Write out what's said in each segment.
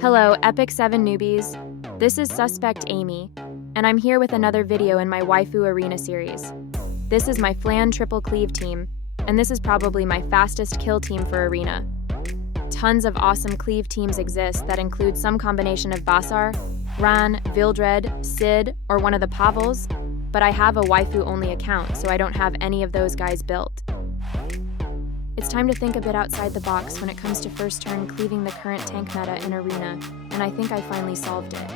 Hello, Epic 7 newbies. This is Suspect Amy, and I'm here with another video in my Waifu Arena series. This is my Flan Triple Cleave team, and this is probably my fastest kill team for Arena. Tons of awesome cleave teams exist that include some combination of Basar, Ran, Vildred, Sid, or one of the Pavels, but I have a Waifu-only account, so I don't have any of those guys built. It's time to think a bit outside the box when it comes to first turn cleaving the current tank meta in Arena, and I think I finally solved it.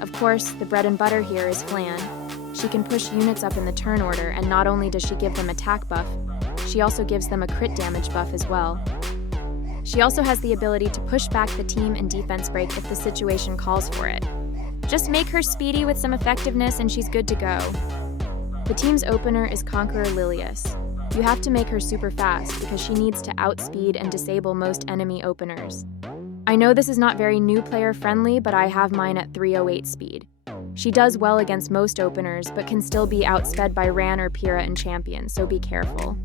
Of course, the bread and butter here is Flan. She can push units up in the turn order, and not only does she give them attack buff, she also gives them a crit damage buff as well. She also has the ability to push back the team in defense break if the situation calls for it. Just make her speedy with some effectiveness and she's good to go. The team's opener is Conqueror Lilias. You have to make her super fast because she needs to outspeed and disable most enemy openers. I know this is not very new player friendly, but I have mine at 308 speed. She does well against most openers, but can still be outsped by Ran or Pyrrha in champions, so be careful.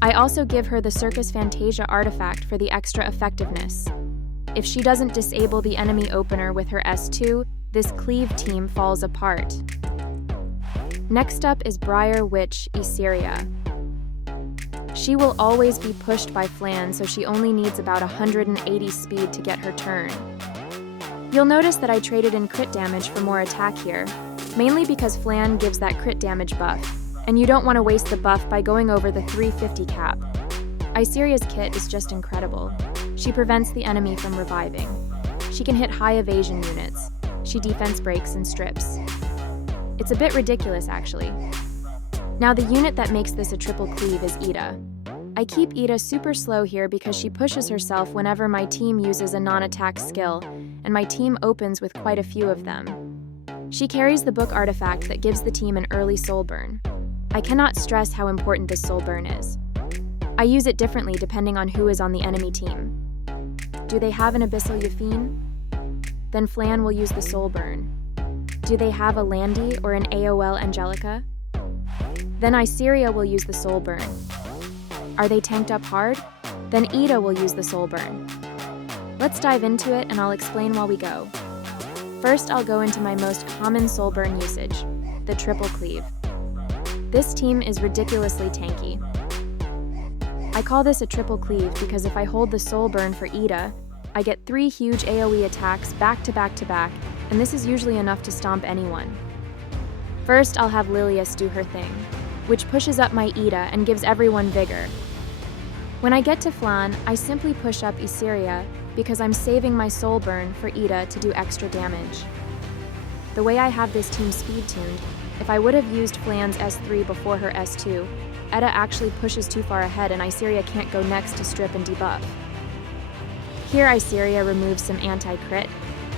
I also give her the Circus Fantasia artifact for the extra effectiveness. If she doesn't disable the enemy opener with her S2, this cleave team falls apart. Next up is Briar Witch Iseria. She will always be pushed by Flan, so she only needs about 180 speed to get her turn. You'll notice that I traded in crit damage for more attack here, mainly because Flan gives that crit damage buff, and you don't want to waste the buff by going over the 350 cap. Iseria's kit is just incredible. She prevents the enemy from reviving. She can hit high evasion units. She defense breaks and strips. It's a bit ridiculous, actually. Now, the unit that makes this a triple cleave is Ida. I keep Ida super slow here because she pushes herself whenever my team uses a non-attack skill, and my team opens with quite a few of them. She carries the book artifact that gives the team an early soul burn. I cannot stress how important this soul burn is. I use it differently depending on who is on the enemy team. Do they have an Abyssal Yafine? Then Flan will use the soul burn. Do they have a Landy or an AOL Angelica? Then Iseria will use the soul burn. Are they tanked up hard? Then Ida will use the soul burn. Let's dive into it and I'll explain while we go. First, I'll go into my most common soul burn usage, the triple cleave. This team is ridiculously tanky. I call this a triple cleave because if I hold the soul burn for Ida, I get 3 huge AoE attacks back to back to back, and this is usually enough to stomp anyone. First, I'll have Lilias do her thing, which pushes up my Ida and gives everyone vigor. When I get to Flan, I simply push up Iseria because I'm saving my soul burn for Ida to do extra damage. The way I have this team speed-tuned, if I would have used Flan's S3 before her S2, Ida actually pushes too far ahead and Iseria can't go next to strip and debuff. Here Iseria removes some anti-crit,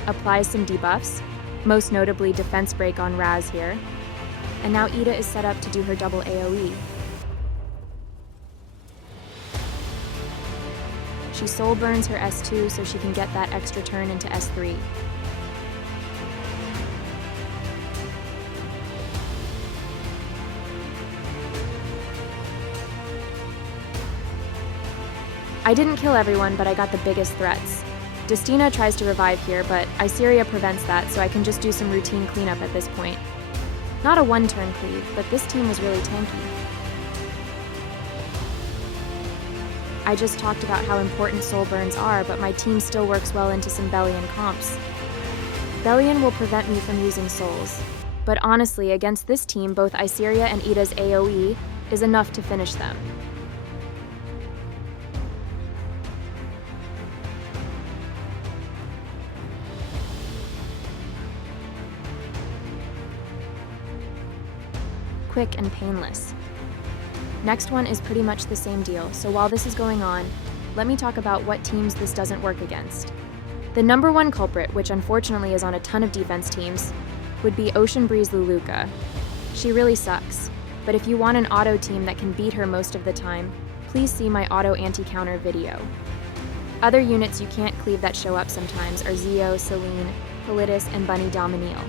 applies some debuffs, most notably defense break on Raz here, and now Ida is set up to do her double AoE. She soul burns her S2 so she can get that extra turn into S3. I didn't kill everyone, but I got the biggest threats. Destina tries to revive here, but Iseria prevents that, so I can just do some routine cleanup at this point. Not a one-turn cleave, but this team was really tanky. I just talked about how important soul burns are, but my team still works well into some Bellion comps. Bellion will prevent me from using souls, but honestly, against this team, both Iseria and Ida's AoE is enough to finish them. Quick and painless. Next one is pretty much the same deal, so while this is going on, let me talk about what teams this doesn't work against. The number one culprit, which unfortunately is on a ton of defense teams, would be Ocean Breeze Luluka. She really sucks, but if you want an auto team that can beat her most of the time, please see my auto anti-counter video. Other units you can't cleave that show up sometimes are Zio, Celine, Politis, and Bunny Dominiel.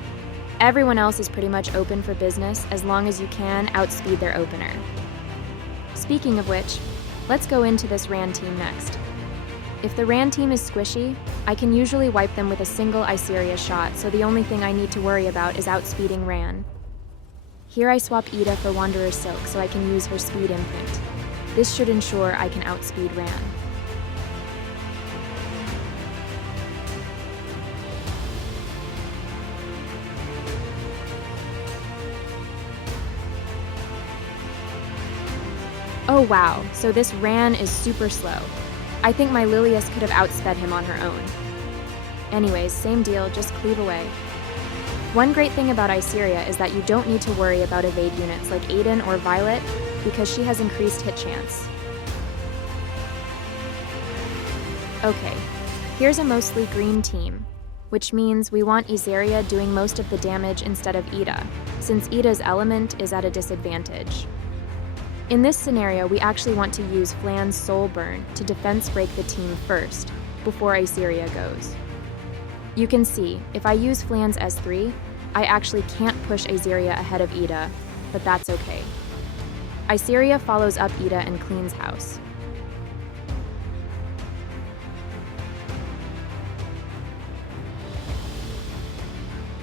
Everyone else is pretty much open for business as long as you can outspeed their opener. Speaking of which, let's go into this Ran team next. If the Ran team is squishy, I can usually wipe them with a single Iseria shot, so the only thing I need to worry about is outspeeding Ran. Here I swap Ida for Wanderer's Silk so I can use her speed imprint. This should ensure I can outspeed Ran. Oh wow, so this Ran is super slow. I think my Lilias could have outsped him on her own. Anyways, same deal, just cleave away. One great thing about Iseria is that you don't need to worry about evade units like Aiden or Violet because she has increased hit chance. Okay, here's a mostly green team, which means we want Iseria doing most of the damage instead of Ida, since Ida's element is at a disadvantage. In this scenario, we actually want to use Flan's Soul Burn to defense break the team first, before Iseria goes. You can see, if I use Flan's S3, I actually can't push Iseria ahead of Ida, but that's okay. Iseria follows up Ida and cleans house.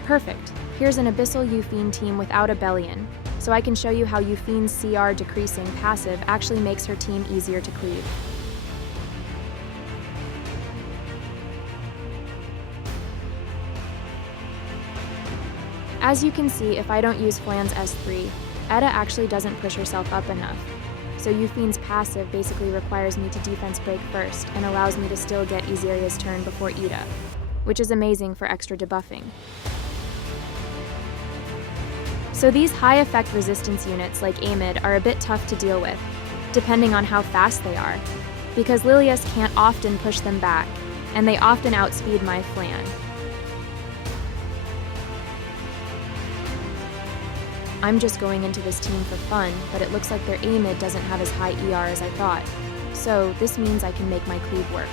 Perfect. Here's an Abyssal Euphine team without Abellion, so I can show you how Euphine's CR decreasing passive actually makes her team easier to cleave. As you can see, if I don't use Flan's S3, Eda actually doesn't push herself up enough, so Euphine's passive basically requires me to defense break first and allows me to still get Iseria's turn before Ida, which is amazing for extra debuffing. So these high-effect resistance units like Amid are a bit tough to deal with, depending on how fast they are, because Lilias can't often push them back, and they often outspeed my Flan. I'm just going into this team for fun, but it looks like their Amid doesn't have as high ER as I thought, so this means I can make my cleave work.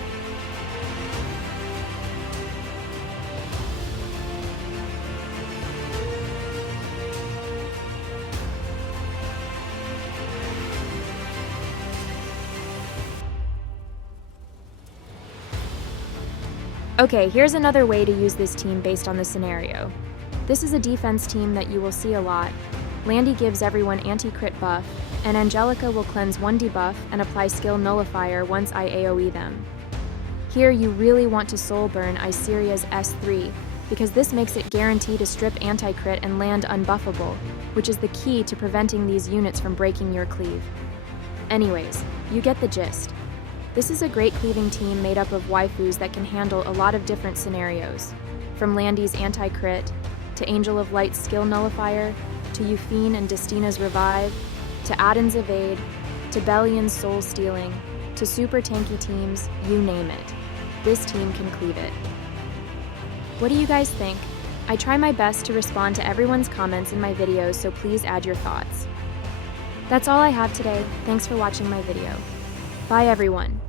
Okay, here's another way to use this team based on the scenario. This is a defense team that you will see a lot. Landy gives everyone anti-crit buff, and Angelica will cleanse one debuff and apply skill nullifier once I AoE them. Here you really want to soul burn Iseria's S3, because this makes it guaranteed to strip anti-crit and land unbuffable, which is the key to preventing these units from breaking your cleave. Anyways, you get the gist. This is a great cleaving team made up of waifus that can handle a lot of different scenarios, from Landy's anti-crit, to Angel of Light's skill nullifier, to Euphine and Destina's revive, to Aden's evade, to Bellion's soul stealing, to super tanky teams, you name it. This team can cleave it. What do you guys think? I try my best to respond to everyone's comments in my videos, so please add your thoughts. That's all I have today. Thanks for watching my video. Bye everyone.